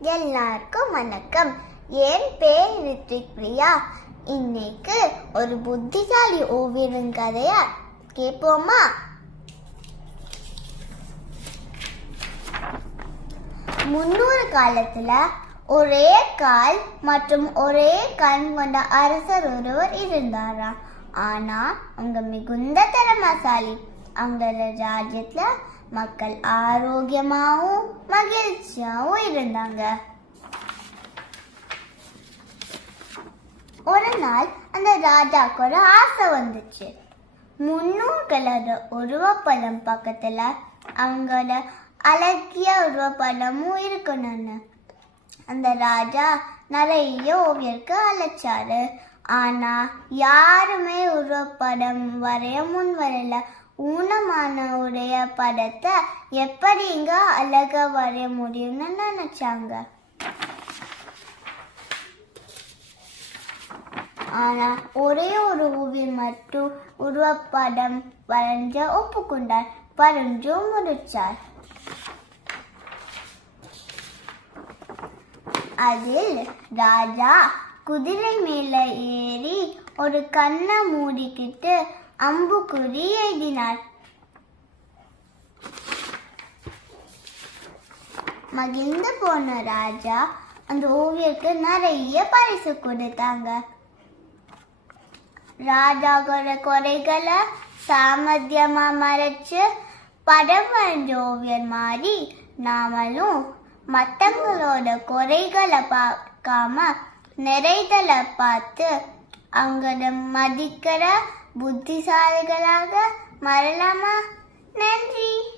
எல்லாருக்கும் வணக்கம். என் பேர் ரித்விக் பிரியா. இன்னைக்கு ஒரு புத்திசாலி ஓவியரின் கதைய கேட்போமா? முன்னூறு காலத்துல ஒரே கால் மற்றும் ஒரே கண் கொண்ட அரசர் ஒருவர் இருந்தாராம். ஆனா அவங்க மிகுந்த திறமசாலி அவங்களோட ராஜ்யத்துல மக்கள் ஆரோக்கியமாவும் மகிழ்ச்சியாவும் இருந்தாங்க. ஒரு நாள் அந்த ராஜாக்கு ஒரு ஆசை வந்துச்சு. முன்னூறு கலர் உருவப்படம் பக்கத்துல அவங்களோட அழகிய உருவப்படமும் இருக்கணும்னு. அந்த ராஜா நிறைய ஓவியருக்கு அழைச்சாரு. ஆனா யாருமே உருவப்படம் வரைய முன் வரல ஊனமான உடைய படத்தை எப்படிங்க அழகா வரைய முடியும்னு நினைச்சாங்க. ஆனா ஒரே ஒரு ஓவியம் மட்டும் உருவப்படம் வரைஞ்ச ஒப்புக்கொண்டார் வரைஞ்சும் முடிச்சார் அதில் ராஜா குதிரை மேல ஏறி ஒரு கண்ணை மூடிக்கிட்டு அம்புக்குறி எழுதினார் மகிழ்ந்து போன ராஜா அந்த ஓவியருக்கு நிறைய பரிசு கொடுத்தாங்க. ராஜாவோட குறைகளை சாமர்த்தியமா மறைச்சு படம் வரைஞ்ச ஓவியர் மாதிரி நாமளும் மற்றவங்களோட குறைகளை பார்க்காம நிறைகளை பார்த்து அவங்கள மதிக்கிற புத்திசாலிகளாக மறலாமா? நன்றி.